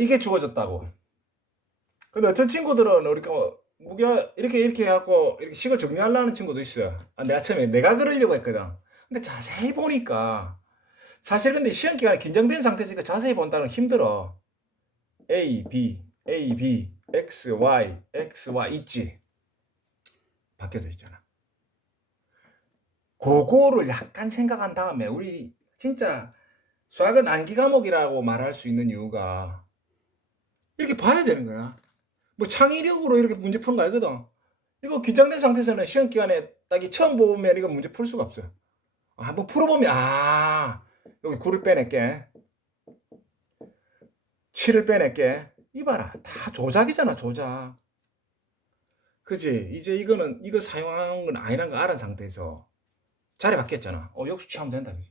이게 주어졌다고. 근데 어떤 친구들은 우리가 뭐 무게 이렇게 이렇게 해갖고 이렇게 식을 정리하려는 친구도 있어요. 아, 내가 처음에 내가 그러려고 했거든. 근데 자세히 보니까 사실 근데 시험 기간에 긴장된 상태에서 자세히 본다는 건 힘들어. A, B, A, B, X, Y, X, Y 있지. 바뀌어져 있잖아. 그거를 약간 생각한 다음에 우리 진짜 수학은 암기 과목이라고 말할 수 있는 이유가 이렇게 봐야 되는 거야. 뭐 창의력으로 이렇게 문제 푸는 거 아니거든. 이거 긴장된 상태에서는 시험 기간에 딱이 처음 보면 이거 문제 풀 수가 없어요. 아, 한번 풀어보면 아 여기 9를 빼낼게. 7을 빼낼게. 이봐라 다 조작이잖아 조작. 그지? 이제 이거는 이거 사용한 건 아니란 거 알은 상태에서 자리 바뀌었잖아. 어 역수 취하면 된다. 그지?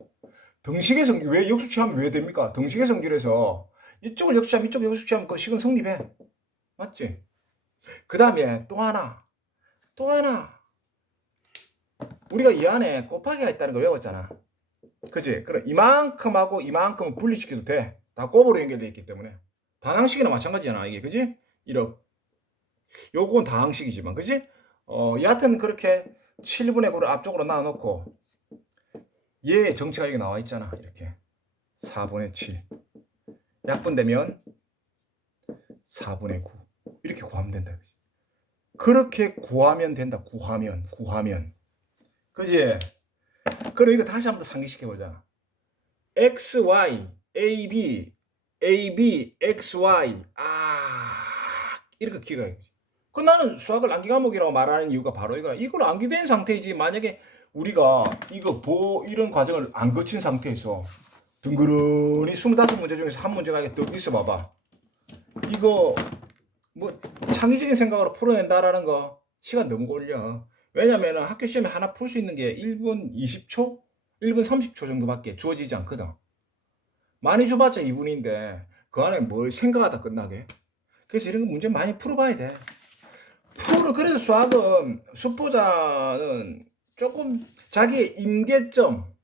등식의 성, 왜 역수 취하면 왜 됩니까? 등식의 성질에서 이쪽을 역수 취하면 이쪽 역수 취하면 그 식은 성립해. 맞지? 그 다음에 또 하나, 또 하나. 우리가 이 안에 곱하기가 있다는 걸 외웠잖아. 그지? 그럼 이만큼하고 이만큼은 분리시켜도 돼. 다 곱으로 연결되어 있기 때문에. 반항식이나 마찬가지잖아, 이게. 그지? 이렇게. 요건 다항식이지만, 그지? 어, 여하튼 그렇게 7분의 9를 앞쪽으로 놔놓고, 얘 정치가 여기 나와 있잖아. 이렇게. 4분의 7. 약분되면 4분의 9. 이렇게 구하면 된다. 그지? 그렇게 구하면 된다. 구하면, 구하면. 그지? 그럼 이거 다시 한번 더 상기시켜 보자. x, y, a, b, a, b, x, y. 아, 이렇게 기가. 그 나는 수학을 암기 과목이라고 말하는 이유가 바로 이거야. 이걸 암기된 상태이지. 만약에 우리가 이거 보 이런 과정을 안 거친 상태에서 둥그러니 25문제 중에서 한 문제가 더 있어 봐봐. 이거 뭐 창의적인 생각으로 풀어낸다라는 거 시간 너무 걸려. 왜냐면은 학교 시험에 하나 풀 수 있는 게 1분 20초, 1분 30초 정도밖에 주어지지 않거든. 많이 줘봤자 2분인데 그 안에 뭘 생각하다 끝나게. 그래서 이런 거 문제 많이 풀어봐야 돼. 풀어 그래서 수학은 수포자는 조금 자기의 임계점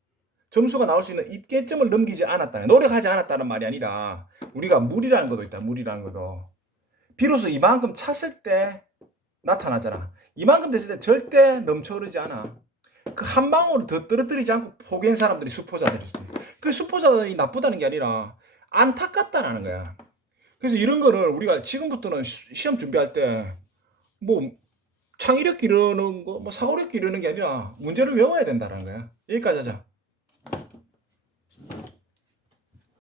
점수가 나올 수 있는 임계점을 넘기지 않았다는 노력하지 않았다는 말이 아니라 우리가 물이라는 것도 있다 물이라는 것도. 비로소 이만큼 찼을 때 나타나잖아. 이만큼 됐을 때 절대 넘쳐흐르지 않아. 그 한 방울을 더 떨어뜨리지 않고 포기한 사람들이 수포자들이지 그 수포자들이 나쁘다는 게 아니라 안타깝다라는 거야. 그래서 이런 거를 우리가 지금부터는 시- 시험 준비할 때 뭐 창의력 기르는 거, 뭐 사고력 기르는 게 아니라 문제를 외워야 된다는 거야. 여기까지 하자. Thank you.